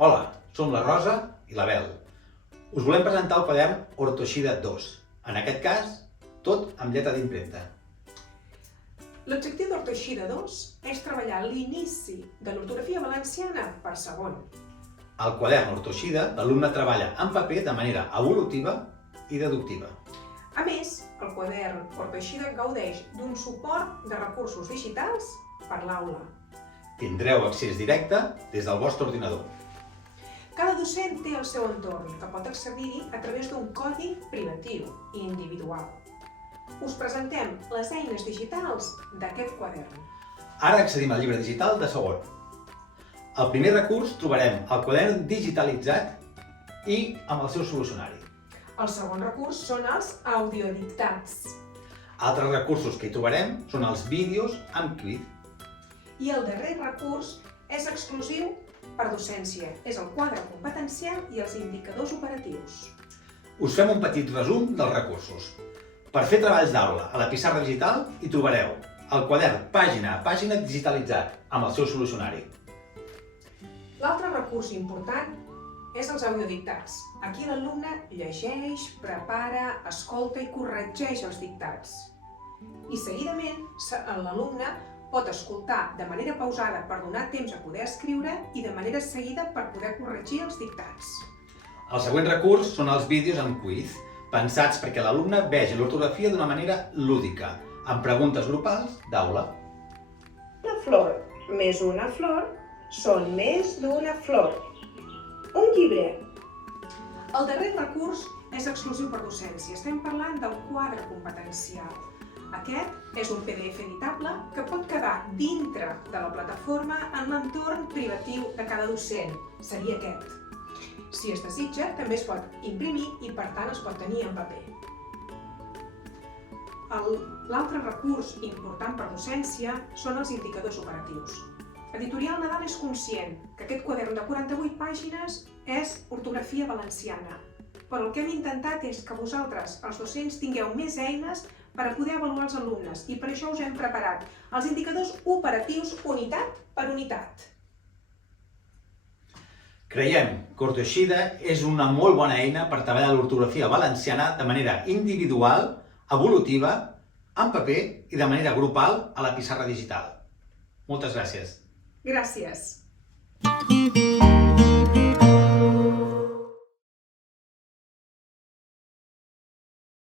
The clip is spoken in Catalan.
Hola, som la Rosa i l'Abel. Us volem presentar el quadern Ortoeixida 2. En aquest cas, tot amb lletra d'impremta. L'objectiu d'Ortoeixida 2 és treballar l'inici de l'ortografia valenciana per segon. Al quadern Ortoeixida, l'alumne treballa en paper de manera evolutiva i deductiva. A més, el quadern Ortoeixida gaudeix d'un suport de recursos digitals per l'aula. Tindreu accés directe des del vostre ordinador. Cada docent té el seu entorn, que pot accedir-hi a través d'un codi privatiu i individual. Us presentem les eines digitals d'aquest quadern. Ara accedim al llibre digital de segon. Al primer recurs trobarem el quadern digitalitzat i amb el seu solucionari. El segon recurs són els audiodictats. Altres recursos que hi trobarem són els vídeos amb quiz. I el darrer recurs és exclusiu per docència. És el quadre competencial i els indicadors operatius. Us fem un petit resum dels recursos. Per fer treballs d'aula a la pissarra digital hi trobareu el quadern pàgina a pàgina digitalitzat amb el seu solucionari. L'altre recurs important és els audiodictats. Aquí l'alumne llegeix, prepara, escolta i corregeix els dictats. I seguidament l'alumne pot escoltar de manera pausada per donar temps a poder escriure i de manera seguida per poder corregir els dictats. El següent recurs són els vídeos amb quiz, pensats perquè l'alumne vegi l'ortografia d'una manera lúdica, amb preguntes grupals d'aula. Una flor més una flor són més d'una flor. Un llibre. El darrer recurs és exclusiu per docència. Estem parlant del quadre competencial. Aquest és un PDF editable que pot quedar dintre de la plataforma en l'entorn privatiu de cada docent. Seria aquest. Si es desitja, també es pot imprimir i, per tant, es pot tenir en paper. L'altre recurs important per docència són els indicadors operatius. Editorial Nadal és conscient que aquest quadern de 48 pàgines és ortografia valenciana, però el que hem intentat és que vosaltres, els docents, tingueu més eines per a poder avaluar els alumnes i per això us hem preparat els indicadors operatius unitat per unitat. Creiem que Ortoeixida és una molt bona eina per treballar l'ortografia valenciana de manera individual, evolutiva, en paper i de manera grupal a la pissarra digital. Moltes gràcies. Gràcies.